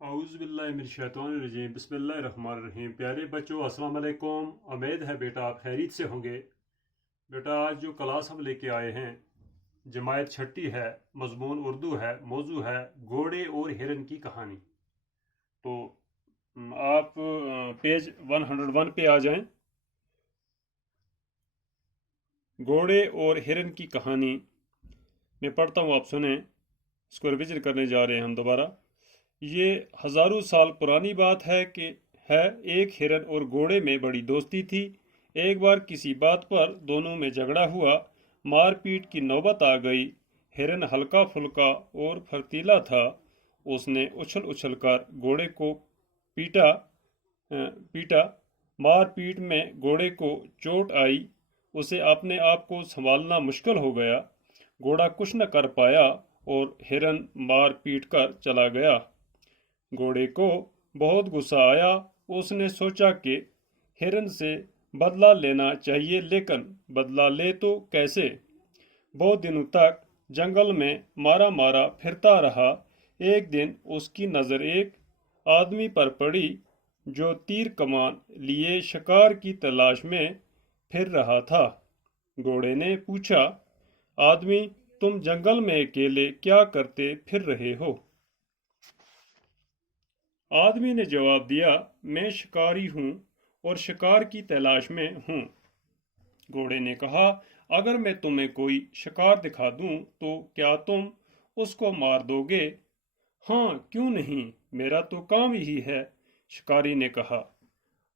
اعوذ باللہ من الشیطان الرجیم بسم اللہ الرحمن الرحیم۔ پیارے بچوں السلام علیکم، امید ہے بیٹا آپ خیریت سے ہوں گے۔ بیٹا آج جو کلاس ہم لے کے آئے ہیں جماعت چھٹی ہے، مضمون اردو ہے، موضوع ہے گھوڑے اور ہرن کی کہانی۔ تو آپ پیج 101 پہ آ جائیں۔ گھوڑے اور ہرن کی کہانی میں پڑھتا ہوں، آپ سنیں، اس کو ریویژن کرنے جا رہے ہیں ہم دوبارہ۔ یہ ہزاروں سال پرانی بات ہے کہ ایک ہرن اور گھوڑے میں بڑی دوستی تھی۔ ایک بار کسی بات پر دونوں میں جھگڑا ہوا، مار پیٹ کی نوبت آ گئی۔ ہرن ہلکا پھلکا اور پھرتیلا تھا، اس نے اچھل اچھل کر گھوڑے کو پیٹا۔ مار پیٹ میں گھوڑے کو چوٹ آئی، اسے اپنے آپ کو سنبھالنا مشکل ہو گیا۔ گھوڑا کچھ نہ کر پایا اور ہرن مار پیٹ کر چلا گیا۔ گھوڑے کو بہت غصہ آیا، اس نے سوچا کہ ہرن سے بدلہ لینا چاہیے، لیکن بدلہ لے تو کیسے؟ بہت دنوں تک جنگل میں مارا مارا پھرتا رہا۔ ایک دن اس کی نظر ایک آدمی پر پڑی جو تیر کمان لیے شکار کی تلاش میں پھر رہا تھا۔ گھوڑے نے پوچھا، آدمی، تم جنگل میں اکیلے کیا کرتے پھر رہے ہو؟ آدمی نے جواب دیا، میں شکاری ہوں اور شکار کی تلاش میں ہوں۔ گھوڑے نے کہا، اگر میں تمہیں کوئی شکار دکھا دوں تو کیا تم اس کو مار دو گے؟ ہاں، کیوں نہیں، میرا تو کام یہی ہے، شکاری نے کہا۔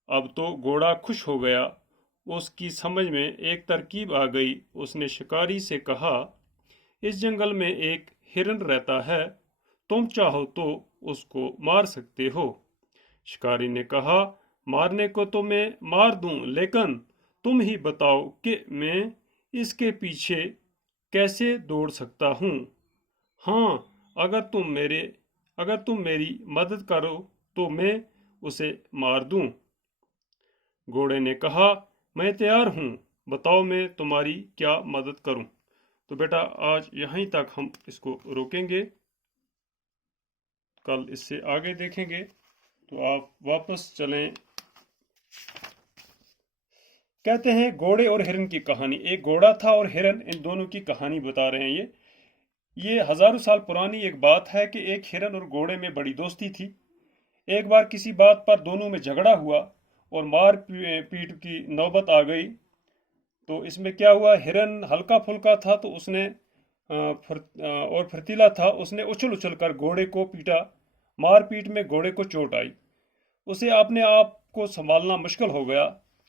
اب تو گھوڑا خوش ہو گیا، اس کی سمجھ میں ایک ترکیب آ گئی۔ اس نے شکاری سے کہا، اس جنگل میں ایک ہرن رہتا ہے، تم چاہو تو اس کو مار سکتے ہو۔ شکاری نے کہا، مارنے کو تو میں مار دوں، لیکن تم ہی بتاؤ کہ میں اس کے پیچھے کیسے دوڑ سکتا ہوں۔ ہاں، اگر تم میری مدد کرو تو میں اسے مار دوں۔ گھوڑے نے کہا، میں تیار ہوں، بتاؤ میں تمہاری کیا مدد کروں۔ تو بیٹا آج یہیں تک ہم اس کو روکیں گے، کل اس سے آگے دیکھیں گے۔ تو آپ واپس چلیں۔ کہتے ہیں گھوڑے اور ہرن کی کہانی۔ ایک گھوڑا تھا اور ہرن، ان دونوں کی کہانی بتا رہے ہیں۔ یہ ہزاروں سال پرانی ایک بات ہے کہ ایک ہرن اور گھوڑے میں بڑی دوستی تھی۔ ایک بار کسی بات پر دونوں میں جھگڑا ہوا اور مار پیٹ کی نوبت آ گئی۔ تو اس میں کیا ہوا، ہرن ہلکا پھلکا تھا تو اس نے اور پھرتیلا تھا، اس نے اچھل اچھل کر گھوڑے کو پیٹا۔ مار پیٹ میں گھوڑے کو چوٹ آئی، اسے اپنے آپ کو سنبھالنا مشکل ہو گیا۔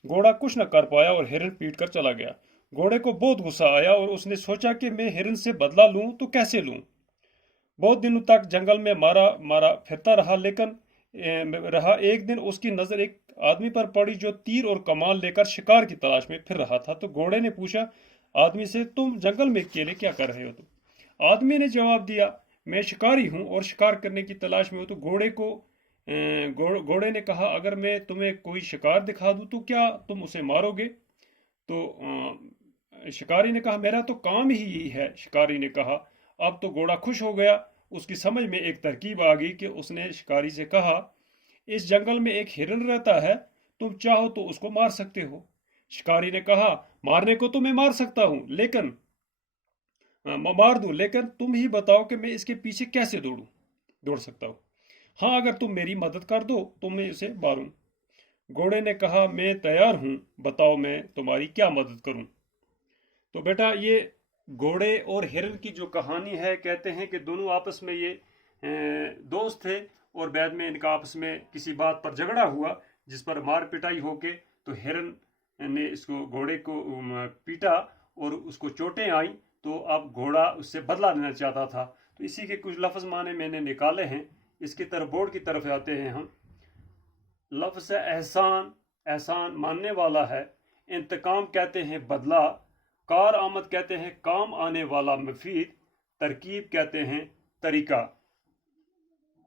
گھوڑا کچھ نہ کر پایا اور ہرن پیٹ کر چلا گیا۔ گھوڑے کو بہت غصہ آیا اور اس نے سوچا کہ میں ہرن سے بدلہ لوں تو کیسے لوں۔ بہت دنوں تک جنگل میں مارا مارا پھرتا رہا، لیکن ایک دن اس کی نظر ایک آدمی پر پڑی جو تیر اور کمان لے کر شکار کی تلاش میں پھر رہا تھا۔ تو گھوڑے نے پوچھا آدمی سے، تم جنگل میں اکیلے کیا کر رہے ہو؟ تو آدمی نے جواب دیا، میں شکاری ہوں اور شکار کرنے کی تلاش میں ہوں۔ تو گھوڑے نے کہا، اگر میں تمہیں کوئی شکار دکھا دوں تو کیا تم اسے مارو گے؟ تو شکاری نے کہا، میرا تو کام ہی یہی ہے، شکاری نے کہا۔ اب تو گھوڑا خوش ہو گیا، اس کی سمجھ میں ایک ترکیب آ گئی کہ اس نے شکاری سے کہا، اس جنگل میں ایک ہرن رہتا ہے، تم چاہو تو اس کو مار سکتے ہو۔ شکاری نے کہا، مارنے کو تو میں مار سکتا ہوں، لیکن مار دوں، لیکن تم ہی بتاؤ کہ میں اس کے پیچھے کیسے دوڑ سکتا ہوں۔ ہاں، اگر تم میری مدد کر دو تو میں اسے ماروں۔ گھوڑے نے کہا، میں تیار ہوں، بتاؤ میں تمہاری کیا مدد کروں۔ تو بیٹا یہ گھوڑے اور ہرن کی جو کہانی ہے، کہتے ہیں کہ دونوں آپس میں یہ دوست تھے اور بعد میں ان کا آپس میں کسی بات پر جھگڑا ہوا جس پر مار پٹائی ہو کے تو ہرن نے اس کو گھوڑے کو پیٹا اور اس کو چوٹیں آئیں، تو اب گھوڑا اس سے بدلہ لینا چاہتا تھا۔ تو اسی کے کچھ لفظ معنی میں نے نکالے ہیں، اس کی طرف بورڈ کی طرف آتے ہیں ہم۔ لفظ احسان، احسان ماننے والا ہے۔ انتقام کہتے ہیں بدلہ۔ کار آمد کہتے ہیں کام آنے والا مفید۔ ترکیب کہتے ہیں طریقہ۔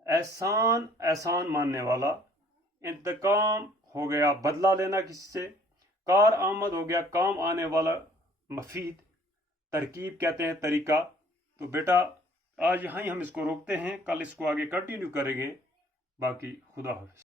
احسان، احسان ماننے والا۔ انتقام ہو گیا بدلہ لینا کسی سے۔ کار آمد ہو گیا کام آنے والا مفید۔ ترکیب کہتے ہیں طریقہ۔ تو بیٹا آج یہاں ہی ہم اس کو روکتے ہیں، کل اس کو آگے کنٹینیو کریں گے۔ باقی خدا حافظ.